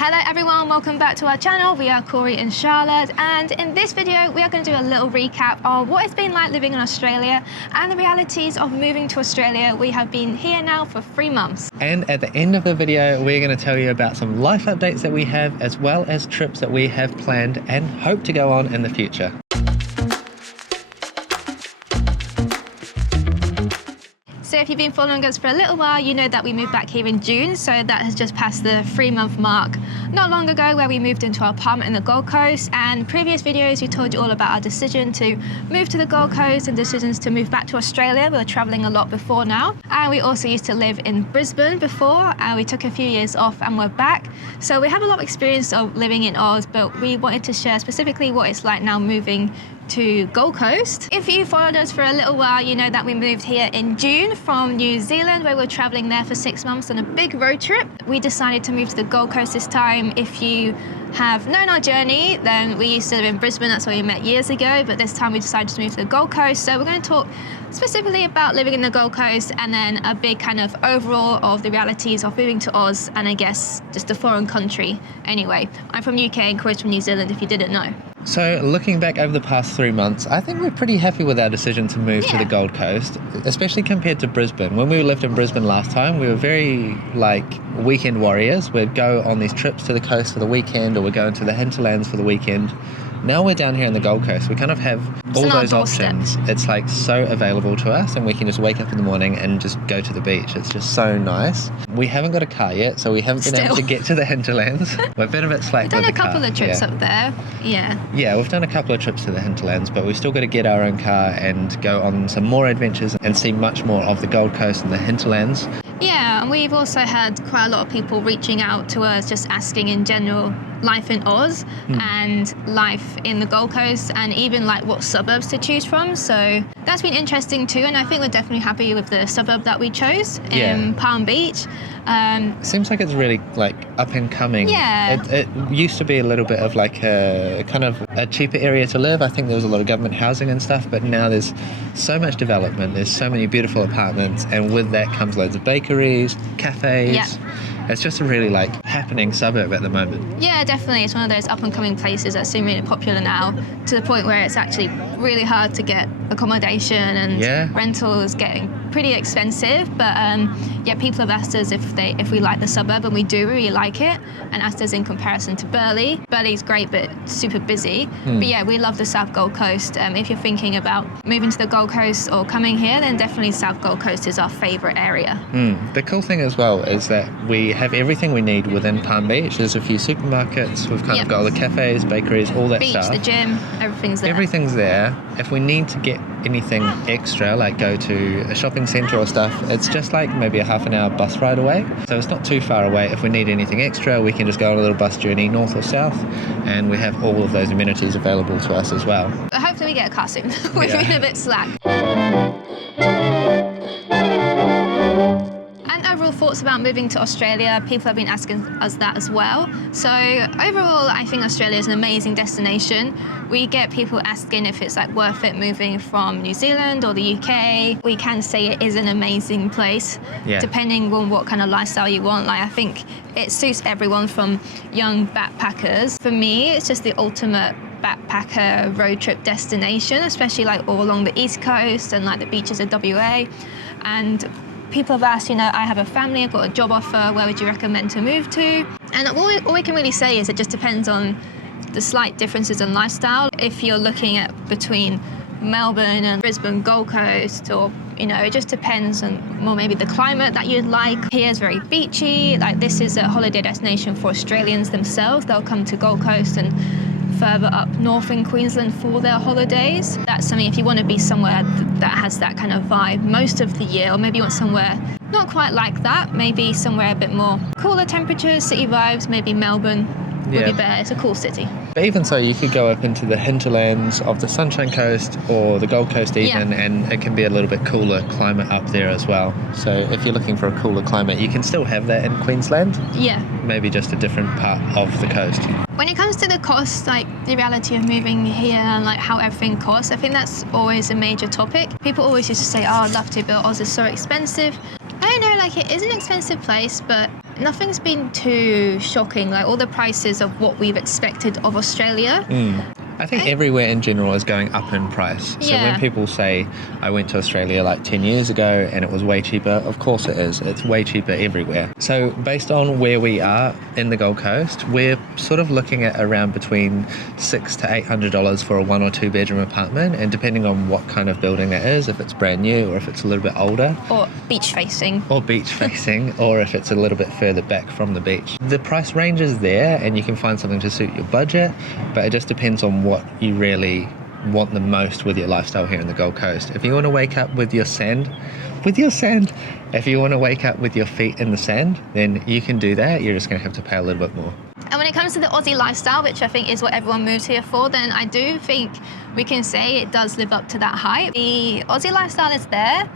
Hello everyone, welcome back to our channel. We are Corey and Charlotte, and in this video we are going to do a little recap of what it's been like living in Australia and the realities of moving to Australia. We have been here now for 3 months. And at the end of the video, we're going to tell you about some life updates that we have, as well as trips that we have planned and hope to go on in the future. So if you've been following us for a little while, you know that we moved back here in June, so that has just passed the 3-month mark not long ago, where we moved into our apartment in the Gold Coast. And previous videos we told you all about our decision to move to the Gold Coast and decisions to move back to Australia. We were travelling a lot before now, and we also used to live in Brisbane before, and we took a few years off and we're back. So we have a lot of experience of living in Oz, but we wanted to share specifically what it's like now moving to Gold Coast. If you followed us for a little while, you know that we moved here in June from New Zealand, where we were traveling there for 6 months on a big road trip. We decided to move to the Gold Coast this time. If you have known our journey, then we used to live in Brisbane, that's where we met years ago, but this time we decided to move to the Gold Coast. So we're going to talk specifically about living in the Gold Coast, and then a big kind of overall of the realities of moving to Oz, and I guess just a foreign country. Anyway, I'm from UK and Corey's from New Zealand, if you didn't know. So looking back over the past 3 months, I think we're pretty happy with our decision to move to the Gold Coast, especially compared to Brisbane. When we lived in Brisbane last time, we were very weekend warriors. We'd go on these trips to the coast for the weekend, or we'd go into the hinterlands for the weekend. Now we're down here in the Gold Coast. We kind of have all those options. It's so available to us, and we can just wake up in the morning and just go to the beach. It's just so nice. We haven't got a car yet, so we haven't been able to get to the hinterlands. We've been a bit slack. We've done a couple of trips up there. Yeah, we've done a couple of trips to the hinterlands, but we've still got to get our own car and go on some more adventures and see much more of the Gold Coast and the hinterlands. Yeah, and we've also had quite a lot of people reaching out to us, just asking in general life in Oz and life in the Gold Coast, and even what suburbs to choose from. So that's been interesting too, and I think we're definitely happy with the suburb that we chose in Palm Beach. Seems like it's really up and coming. Yeah. It used to be a little bit of a kind of a cheaper area to live. I think there was a lot of government housing and stuff, but now there's so much development. There's so many beautiful apartments, and with that comes loads of bakeries, cafes. Yeah. It's just a really happening suburb at the moment. Yeah, definitely. It's one of those up and coming places that's so really popular now, to the point where it's actually really hard to get accommodation, and rentals getting pretty expensive. But people have asked us if we like the suburb, and we do really like it, and asked us in comparison to Burleigh. Burleigh's great, but super busy. But yeah, we love the South Gold Coast. If you're thinking about moving to the Gold Coast or coming here, then definitely South Gold Coast is our favourite area. The cool thing as well is that we have everything we need within Palm Beach. There's a few supermarkets, we've kind of got all the cafes, bakeries, all that stuff. Beach, the gym, everything's there. Everything's there. If we need to get anything extra, go to a shopping centre or stuff, it's just maybe a half an hour bus ride away. So it's not too far away. If we need anything extra, we can just go on a little bus journey north or south, and we have all of those amenities available to us as well. Hopefully we get a car soon. We've been a bit slack. Thoughts about moving to Australia. People have been asking us that as well. So overall, I think Australia is an amazing destination. We get people asking if it's worth it moving from New Zealand or the UK. We can say it is an amazing place, depending on what kind of lifestyle you want. I think it suits everyone from young backpackers. For me, it's just the ultimate backpacker road trip destination, especially all along the East Coast and the beaches of WA. And people have asked, I have a family, I've got a job offer, where would you recommend to move to? And all we can really say is it just depends on the slight differences in lifestyle. If you're looking at between Melbourne and Brisbane, Gold Coast, or it just depends on more maybe the climate that you'd like. Here is very beachy. This is a holiday destination for Australians themselves. They'll come to Gold Coast and further up north in Queensland for their holidays. That's something if you want to be somewhere that has that kind of vibe most of the year, or maybe you want somewhere not quite like that, maybe somewhere a bit more cooler temperatures, city vibes, maybe Melbourne would be better. It's a cool city. But even so, you could go up into the hinterlands of the Sunshine Coast or the Gold Coast even, and it can be a little bit cooler climate up there as well. So if you're looking for a cooler climate, you can still have that in Queensland. Yeah. Maybe just a different part of the coast. When it comes to the cost, the reality of moving here and how everything costs, I think that's always a major topic. People always used to say, oh, I'd love to, but Oz is so expensive. I don't know, it is an expensive place, but nothing's been too shocking. Like all the prices of what we've expected of Australia. I think everywhere in general is going up in price. So Yeah. when people say, I went to Australia like 10 years ago and it was way cheaper, of course it is. It's way cheaper everywhere. So based on where we are in the Gold Coast, we're sort of looking at around between $600 to $800 for a 1 or 2 bedroom apartment. And depending on what kind of building it is, if it's brand new or if it's a little bit older. Or beach facing. Or beach facing, or if it's a little bit further back from the beach. The price range is there and you can find something to suit your budget, but it just depends on what you really want the most with your lifestyle here in the Gold Coast. If you want to wake up with your sand, if you want to wake up with your feet in the sand, then you can do that. You're just going to have to pay a little bit more. And when it comes to the Aussie lifestyle, which I think is what everyone moves here for, then I do think we can say it does live up to that hype. The Aussie lifestyle is there.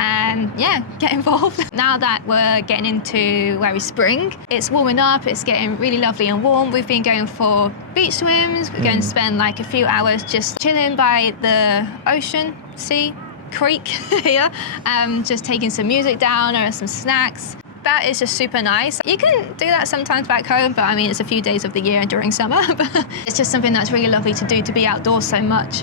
And yeah, get involved. Now that we're getting into where it's spring, it's warming up, it's getting really lovely and warm. We've been going for beach swims. We're going to spend like a few hours just chilling by the ocean, sea, creek here, just taking some music down or some snacks. That is just super nice. You can do that sometimes back home, but I mean, it's a few days of the year during summer. But it's just something that's really lovely to do, to be outdoors so much.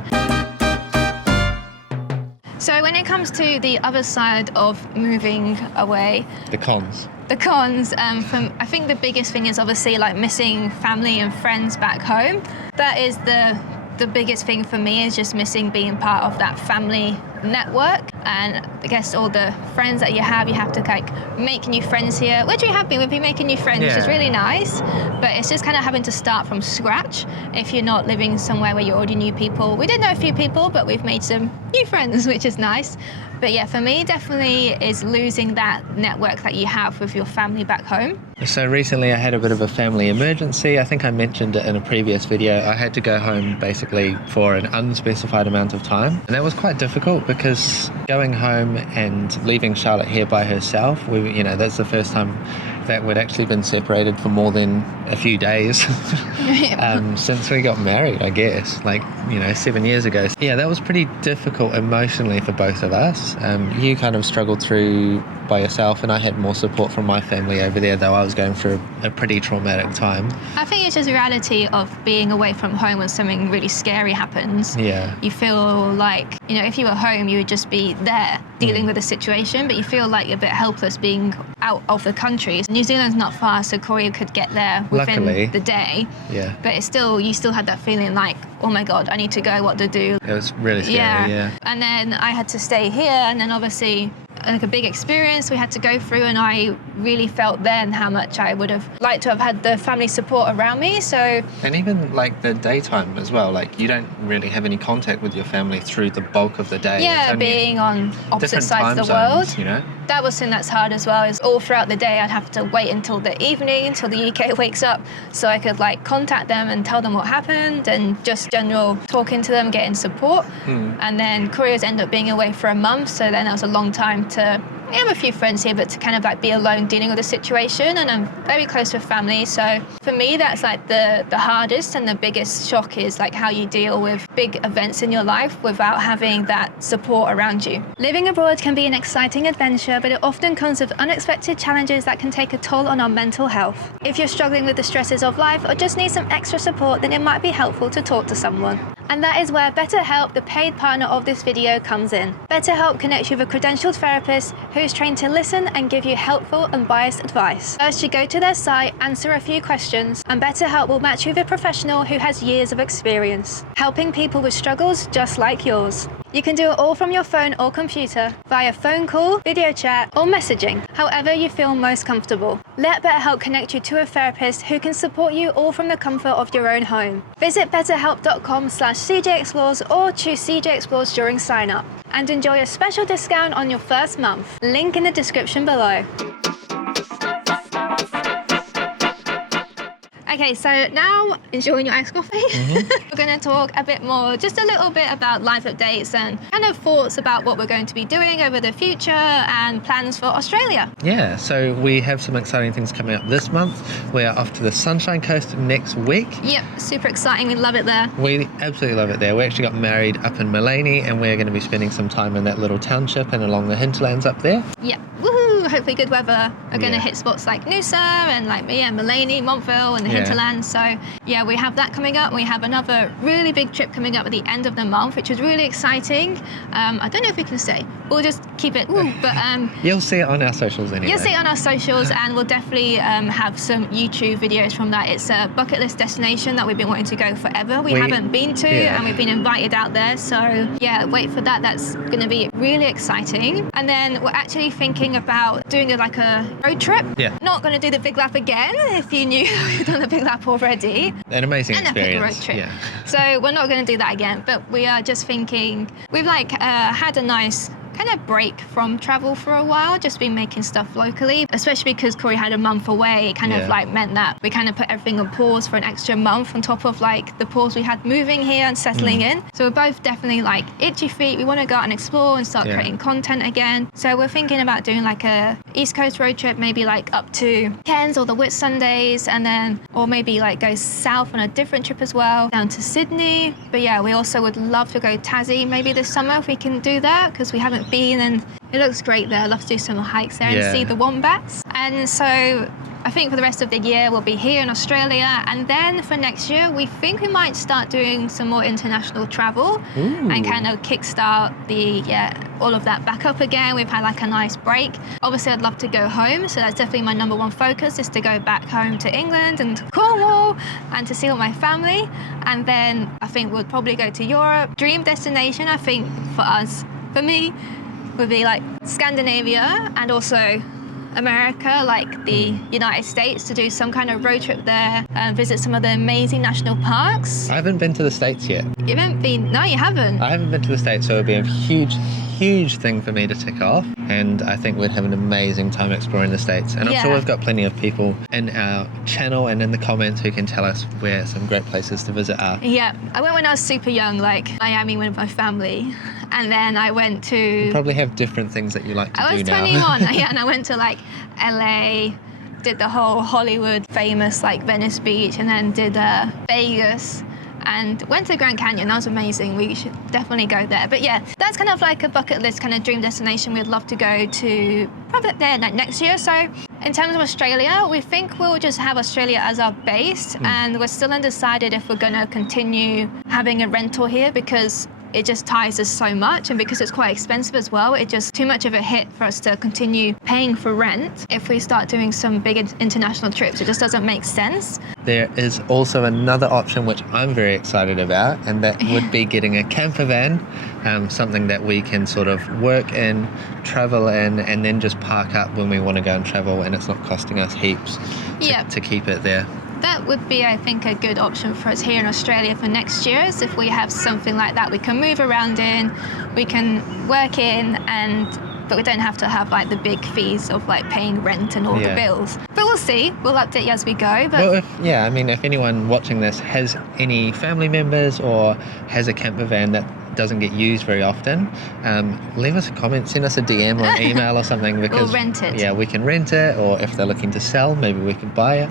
So when it comes to the other side of moving away, The cons. I think the biggest thing is obviously like missing family and friends back home. That is the biggest thing for me, is just missing being part of that family network. And I guess all the friends that you have to like make new friends here, which we have been. We've been making new friends, which is really nice. But it's just kind of having to start from scratch if you're not living somewhere where you already knew people. We did know a few people, but we've made some new friends, which is nice. But yeah, for me, definitely is losing that network that you have with your family back home. So recently I had a bit of a family emergency. I think I mentioned it in a previous video. I had to go home basically for an unspecified amount of time. And that was quite difficult because going home and leaving Charlotte here by herself, that's the first time that we'd actually been separated for more than a few days since we got married, I guess, 7 years ago. Yeah, that was pretty difficult emotionally for both of us. You kind of struggled through by yourself, and I had more support from my family over there, though I was going through a pretty traumatic time. I think it's just a reality of being away from home when something really scary happens. Yeah. You feel like, if you were home, you would just be there dealing with the situation, but you feel like you're a bit helpless being out of the country. New Zealand's not far, so Corey could get there within Luckily, the day. Yeah. But you still had that feeling like, oh my God, I need to go, what to do. It was really scary, yeah. And then I had to stay here, and then obviously like a big experience we had to go through, and I really felt then how much I would have liked to have had the family support around me. So, and even like the daytime as well, like you don't really have any contact with your family through the bulk of the day. Yeah, being on opposite sides of the world. That was something that's hard as well, is all throughout the day I'd have to wait until the evening, until the UK wakes up, so I could contact them and tell them what happened, and just general talking to them, getting support. And then Korea's ended up being away for a month, so then that was a long time to I have a few friends here, but to kind of be alone dealing with the situation, and I'm very close with family. So for me, that's the hardest and the biggest shock is how you deal with big events in your life without having that support around you. Living abroad can be an exciting adventure, but it often comes with unexpected challenges that can take a toll on our mental health. If you're struggling with the stresses of life or just need some extra support, then it might be helpful to talk to someone. And that is where BetterHelp, the paid partner of this video, comes in. BetterHelp connects you with a credentialed therapist who's trained to listen and give you helpful, unbiased advice. First, you go to their site, answer a few questions, and BetterHelp will match you with a professional who has years of experience, helping people with struggles just like yours. You can do it all from your phone or computer, via phone call, video chat, or messaging, however you feel most comfortable. Let BetterHelp connect you to a therapist who can support you all from the comfort of your own home. Visit betterhelp.com/CJ Explores or choose CJ Explores during sign up, and enjoy a special discount on your first month. Link in the description below. Okay, so now enjoying your iced coffee. We're going to talk a bit more, just a little bit about life updates and kind of thoughts about what we're going to be doing over the future and plans for Australia. Yeah, so we have some exciting things coming up this month. We are off to the Sunshine Coast next week. Yep, super exciting. We love it there. We absolutely love it there. We actually got married up in Maleny, and we're going to be spending some time in that little township and along the hinterlands up there. Yep, woohoo! hopefully good weather, are going to Yeah. hit spots like Noosa and like Mullaney, Montville and the Yeah. hinterland. So yeah, we have that coming up. We have another really big trip coming up at the end of the month, which is really exciting. I don't know if we can say. We'll just keep it. But You'll see it on our socials anyway. you'll see it on our socials, and we'll definitely have some YouTube videos from that. It's a bucket list destination that we've been wanting to go forever. We haven't been to, yeah. and we've been invited out there. So yeah, wait for that. That's going to be really exciting. And then we're actually thinking about doing like a road trip. Yeah. Not going to do the Big Lap again. If you knew we've done the Big Lap already. An amazing And a big experience. road trip. Yeah. So we're not going to do that again, but we are just thinking, we've like had a nice kind of break from travel for a while, just been making stuff locally, especially because Corey had a month away. It kind of Yeah. like meant that we kind of put everything on pause for an extra month on top of like the pause we had moving here and settling in. So we're both definitely like itchy feet. We want to go out and explore and start Yeah. creating content again. So we're thinking about doing like a East Coast road trip, maybe like up to Cairns or the Whitsundays, and then, or maybe like go south on a different trip as well, down to Sydney. But yeah, we also would love to go Tassie maybe this summer if we can do that, because we haven't been and it looks great there. I'd love to do some hikes there Yeah. and see the wombats. And so I think for the rest of the year we'll be here in Australia, and then for next year we think we might start doing some more international travel and kind of kickstart all of that back up again. We've had like a nice break. Obviously I'd love to go home, so that's definitely my number one focus, is to go back home to England and Cornwall and to see all my family. And then I think we'll probably go to Europe. Dream destination I think for me would be like Scandinavia and also America, like the United States, to do some kind of road trip there and visit some of the amazing national parks. I haven't been to the States yet. You haven't been? No, you haven't. I haven't been to the States, so it would be a huge thing for me to tick off. And I think we'd have an amazing time exploring the States. And I'm sure Yeah. we've got plenty of people in our channel and in the comments who can tell us where some great places to visit are. Yeah, I went when I was super young, like Miami with my family, and then I went to. Probably have different things that you like to I do was now. 21, yeah, and I went to like LA, did the whole Hollywood famous like Venice Beach, and then did Vegas. And went to Grand Canyon. That was amazing. We should definitely go there. But yeah, that's kind of like a bucket list kind of dream destination we'd love to go to probably there next year. So in terms of Australia, we think we'll just have Australia as our base, and we're still undecided if we're going to continue having a rental here, because it just ties us so much, and because it's quite expensive as well, it's just too much of a hit for us to continue paying for rent. If we start doing some big international trips, it just doesn't make sense. There is also another option which I'm very excited about, and that would be getting a camper van, something that we can sort of work in, travel in, and then just park up when we want to go and travel, and it's not costing us heaps to keep it there. That would be, I think, a good option for us here in Australia for next year, is if we have something like that we can move around in, we can work in, but we don't have to have like the big fees of like paying rent and all the bills. But we'll see. We'll update you as we go. But Well, if anyone watching this has any family members or has a camper van that doesn't get used very often, leave us a comment, send us a DM or an email or something, because We'll rent it. Yeah, we can rent it, or if they're looking to sell, maybe we could buy it.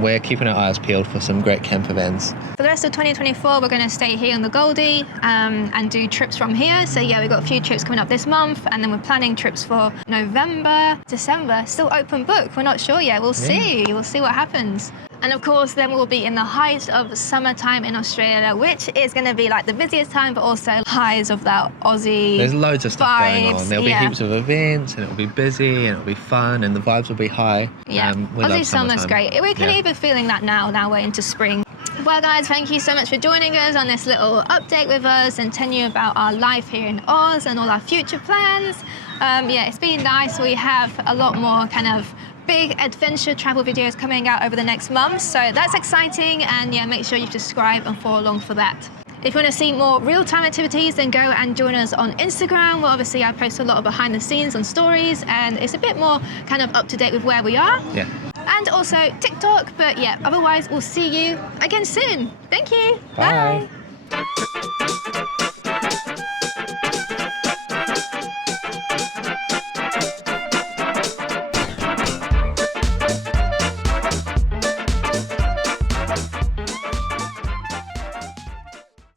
We're keeping our eyes peeled for some great camper vans. for the rest of 2024, we're going to stay here on the Goldie and do trips from here. So yeah, we've got a few trips coming up this month, and then we're planning trips for November, December. Still open book. We're not sure yet. We'll see. We'll see what happens. And of course, then we'll be in the height of summertime in Australia, which is going to be like the busiest time, but also highs of that Aussie. There's loads of stuff going vibes, on. There'll be yeah. heaps of events, and it'll be busy, and it'll be fun, and the vibes will be high. Yeah, We love Aussie summer's summertime. great. We can Yeah. even feeling that now we're into spring. Well guys, thank you so much for joining us on this little update with us and telling you about our life here in Oz and all our future plans. It's been nice. We have a lot more kind of big adventure travel videos coming out over the next month, so that's exciting, and yeah, make sure you subscribe and follow along for that. If you want to see more real-time activities, then go and join us on Instagram, where obviously I post a lot of behind the scenes on stories, and it's a bit more kind of up to date with where we are. Yeah. And also TikTok, but yeah, otherwise we'll see you again soon. Thank you. Bye. Bye.